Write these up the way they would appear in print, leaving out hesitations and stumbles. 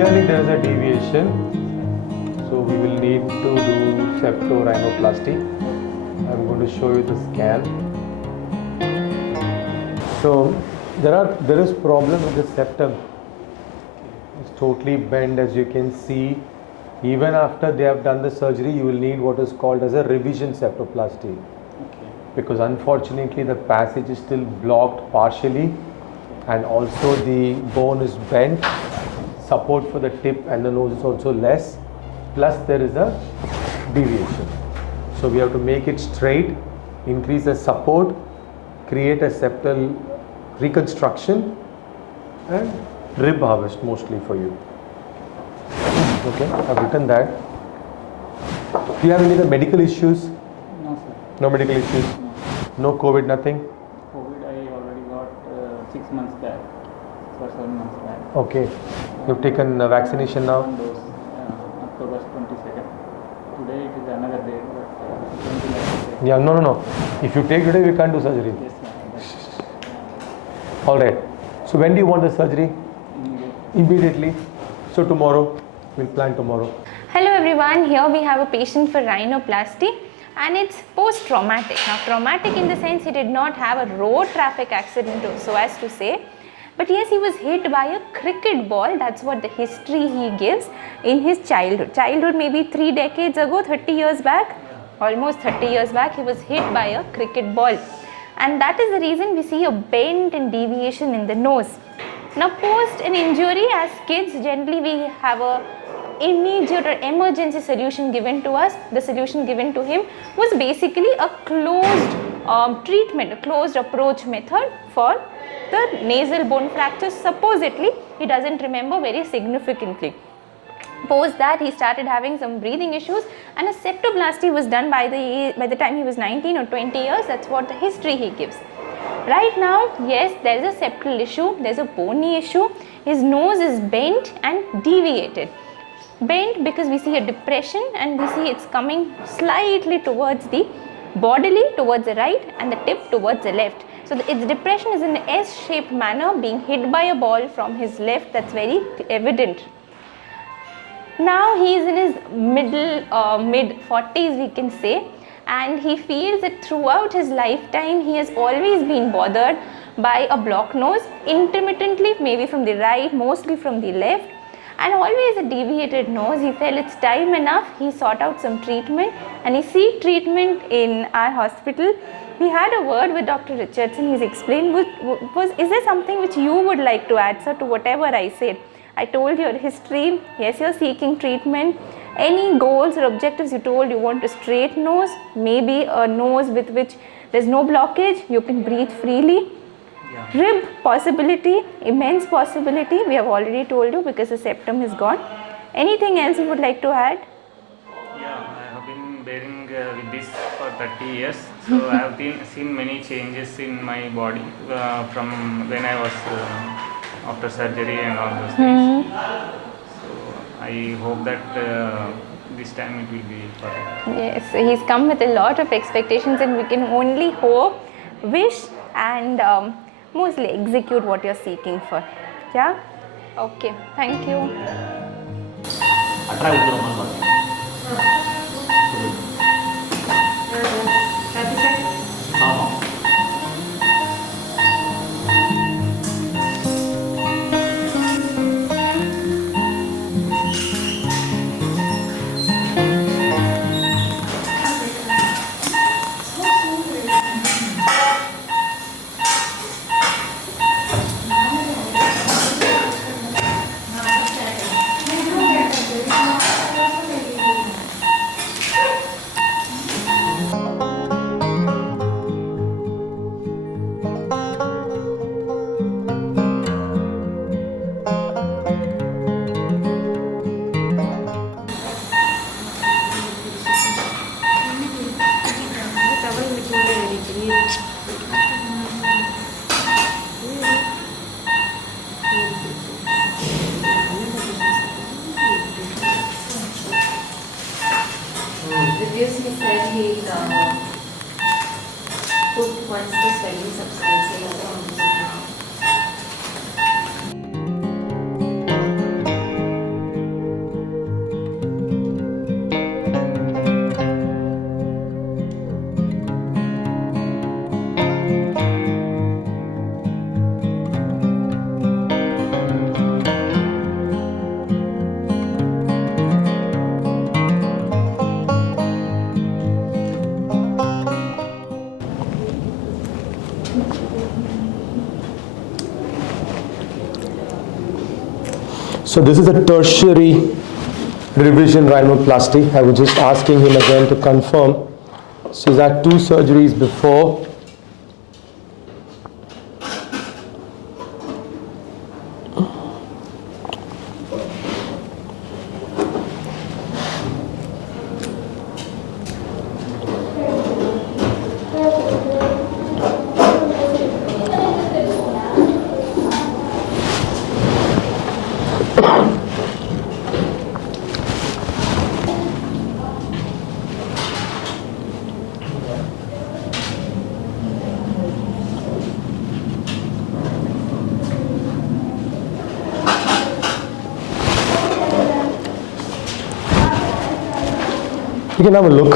clearly there is a deviation, so we will need to do septo-rhinoplasty. I'm going to show you the scan. So there is problem with the septum. It's totally bent, as you can see. Even after they have done the surgery, you will need what is called as a revision septoplasty. Because unfortunately the passage is still blocked partially, and also the bone is bent. Support for the tip and the nose is also less, plus there is a deviation. So we have to make it straight, increase the support, create a septal reconstruction, and rib harvest mostly for you. Okay, I've written that. Do you have any other medical issues? No, sir. No medical issues? No COVID, nothing? COVID I already got 6 months back, 7 months back. Okay. You've taken vaccination now? One dose, October 22nd. Today it is another day, but 20 Yeah, no. If you take today, we can't do surgery. Yes, sir. Alright. So when do you want the surgery? Immediately. Immediately. So tomorrow, we'll plan tomorrow. Hello everyone, here we have a patient for rhinoplasty and it's post-traumatic. Now traumatic in the sense he did not have a road traffic accident so as to say, but yes, he was hit by a cricket ball. That's what the history he gives in his childhood. Childhood maybe 3 decades ago, 30 years back, almost 30 years back, he was hit by a cricket ball. And that is the reason we see a bend and deviation in the nose. Now post an injury, as kids generally we have a immediate or emergency solution given to us. The solution given to him was basically a closed treatment, a closed approach method for the nasal bone fracture. Supposedly, he doesn't remember very significantly. Post that, he started having some breathing issues and a septoplasty was done by the time he was 19 or 20 years. That's what the history he gives. Right now, yes, there is a septal issue, there is a bony issue. His nose is bent and deviated. Bent because we see a depression and we see it's coming slightly towards the bodily, towards the right, and the tip towards the left. So its depression is in an S-shaped manner, being hit by a ball from his left. That's very evident. Now he is in his mid 40s, we can say, and he feels that throughout his lifetime he has always been bothered by a blocked nose, intermittently maybe from the right, mostly from the left, and always a deviated nose. He felt it's time enough. He sought out some treatment and he seek treatment in our hospital. We had a word with Dr. Richardson. He's explained, is there something which you would like to add, sir, to whatever I said? I told your history, yes, you're seeking treatment. Any goals or objectives you told, you want a straight nose, maybe a nose with which there's no blockage, you can breathe freely. Yeah. Rib possibility, immense possibility, we have already told you because the septum is gone. Anything else you would like to add? Yeah, I have been bearing with this for 30 years. So I have seen many changes in my body from when I was after surgery and all those things. So I hope that this time it will be perfect. Yes, he's come with a lot of expectations and we can only hope, wish and mostly execute what you're seeking for. Yeah? Okay, thank you. Previously said he put once the swelling subsides on So this is a tertiary revision rhinoplasty. I was just asking him again to confirm. So he's had 2 surgeries before. You can have a look.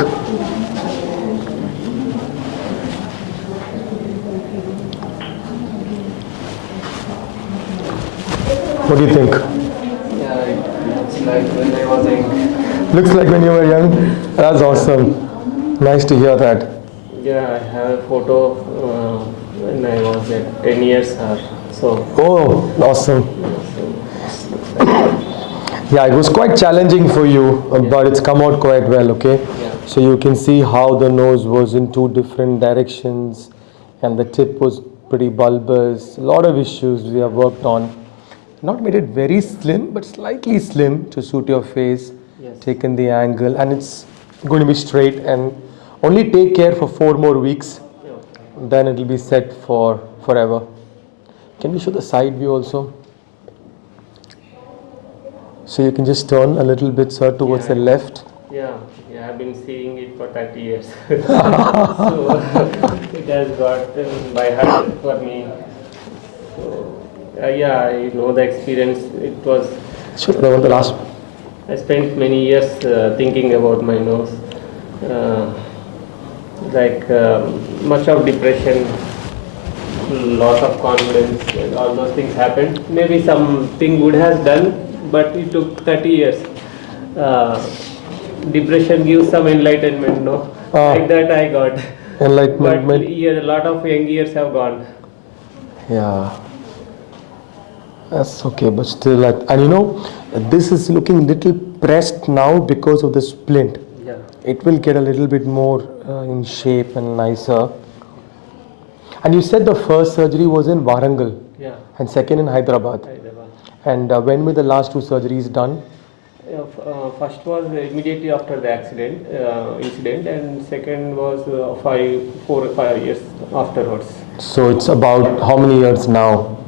What do you think? Yeah, it looks like when I was young. Looks like when you were young. That's awesome. Nice to hear that. Yeah, I have a photo when I was at 10 years or so. Oh, awesome. So, Yeah, it was quite challenging for you, but it's come out quite well, okay? Yeah. So you can see how the nose was in 2 different directions and the tip was pretty bulbous. A lot of issues we have worked on. Not made it very slim, but slightly slim to suit your face. Yes. Taken the angle, and it's going to be straight, and only take care for 4 more weeks. Then it will be set for forever. Can we show the side view also? So you can just turn a little bit, sir, towards the left. yeah, I've been seeing it for 30 years. So it has got by heart for me. So, yeah, I know the experience. It was, Sure, the last. I spent many years thinking about my nose. Much of depression, loss of confidence, and all those things happened. Maybe something good has done, but it took 30 years. Depression gives some enlightenment, no? Like that I got. Enlightenment. But a lot of young years have gone. Yeah. That's okay, but still, and you know, this is looking little pressed now because of the splint. Yeah. It will get a little bit more in shape and nicer. And you said the first surgery was in Warangal Yeah. and second in Hyderabad. Hyderabad. And when were the last 2 surgeries done? First was immediately after the incident, and second was 4 or 5 years afterwards. So it's about how many years now?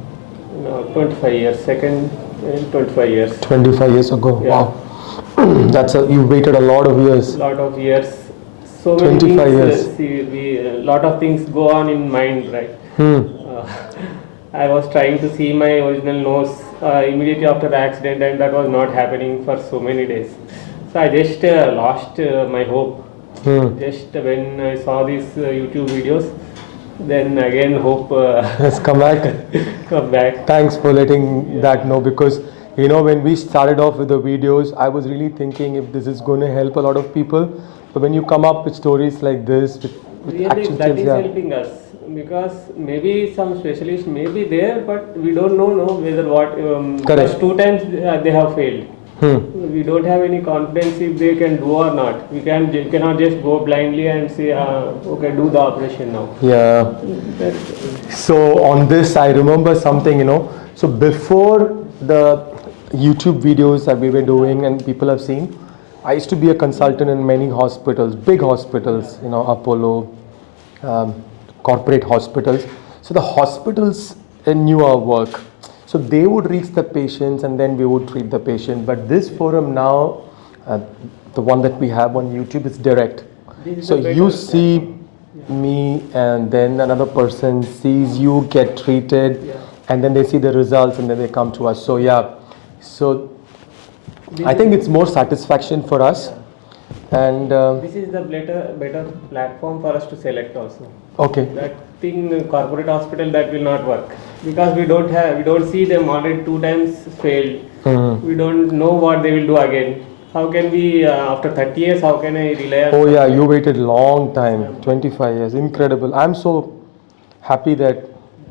25 years. Second, 25 years. 25 years ago. Yeah. Wow. You waited a lot of years. Lot of years. So many 25 things. years. A lot of things go on in mind, right? I was trying to see my original nose immediately after the accident, and that was not happening for so many days. So I just lost my hope. Just when I saw these YouTube videos, then again hope Let's come back. come back. Thanks for letting that know, because you know, when we started off with the videos, I was really thinking if this is going to help a lot of people. But when you come up with stories like this, with Really, actual that things, is helping us, because maybe some specialists may be there, but we don't know whether what. Correct. First 2 times they have failed. We don't have any confidence if they can do or not. We cannot just go blindly and say, okay, do the operation now. Yeah. So on this, I remember something, you know. So before the YouTube videos that we were doing and people have seen, I used to be a consultant in many hospitals, big hospitals, you know, Apollo, corporate hospitals. So the hospitals knew our work. So they would reach the patients and then we would treat the patient. But this forum now, the one that we have on YouTube, is direct. So you see me and then another person sees you get treated, and then they see the results and then they come to us. So yeah, so I think it's more satisfaction for us. And This is the better platform for us to select also. okay. That thing, corporate hospital, that will not work, because we don't see them already 2 times failed. We don't know what they will do again. How can we, after 30 years, how can I rely on? Oh yeah, you waited long time, 25 years, incredible. I'm so happy that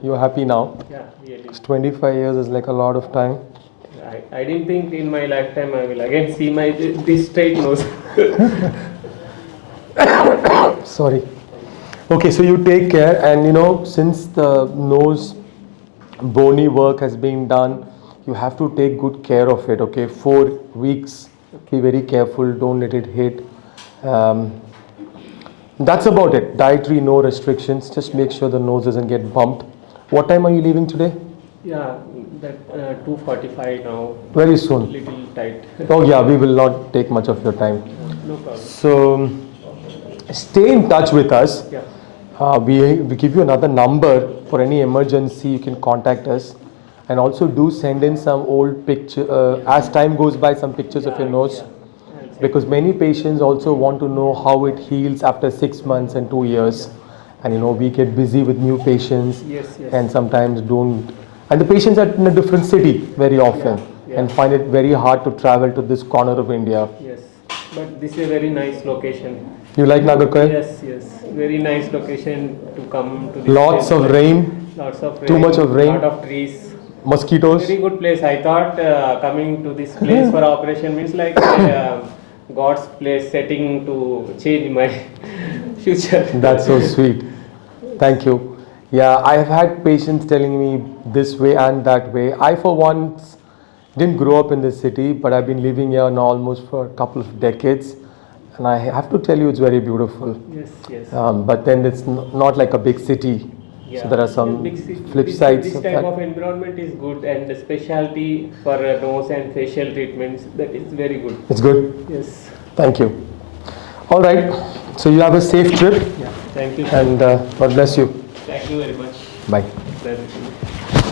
you're happy now. Yeah, really. 25 years is like a lot of time. I didn't think in my lifetime I will again see my this straight nose. Sorry. Okay, so you take care, and you know, since the nose bony work has been done, you have to take good care of it. Okay, 4 weeks. Be very careful. Don't let it hit. That's about it. Dietary, no restrictions. Just make sure the nose doesn't get bumped. What time are you leaving today? Yeah, that 2:45 now. Very soon. Little tight. Oh yeah, we will not take much of your time. No problem. So stay in touch with us. Yeah. We give you another number for any emergency. You can contact us, and also do send in some old picture as time goes by, some pictures of your nose, because many patients also want to know how it heals after 6 months and 2 years, and you know, we get busy with new patients. Yes, yes. And sometimes don't, and the patients are in a different city very often, Yeah. and find it very hard to travel to this corner of India. Yes, but this is a very nice location. You like Nagercoil? Yes, yes, very nice location to come to. This Lots place. of rain, Lots of rain. Too much of rain. Lot of trees. mosquitoes. Very good place. I thought coming to this place for operation means like God's place setting to change my future. That's so sweet. Thank you. Yeah, I have had patients telling me this way and that way. I, for once, didn't grow up in this city, but I've been living here now almost for a couple of decades. And I have to tell you, it's very beautiful. Yes, yes. But then it's not like a big city. Yeah. So there are some Big city- flip this, sides This of type that. of environment is good, and the specialty for nose and facial treatments, that is very good. It's good. Yes. Thank you. All right. So you have a safe trip, Yeah. Thank you. and God bless you. Thank you very much. Bye. Thank you.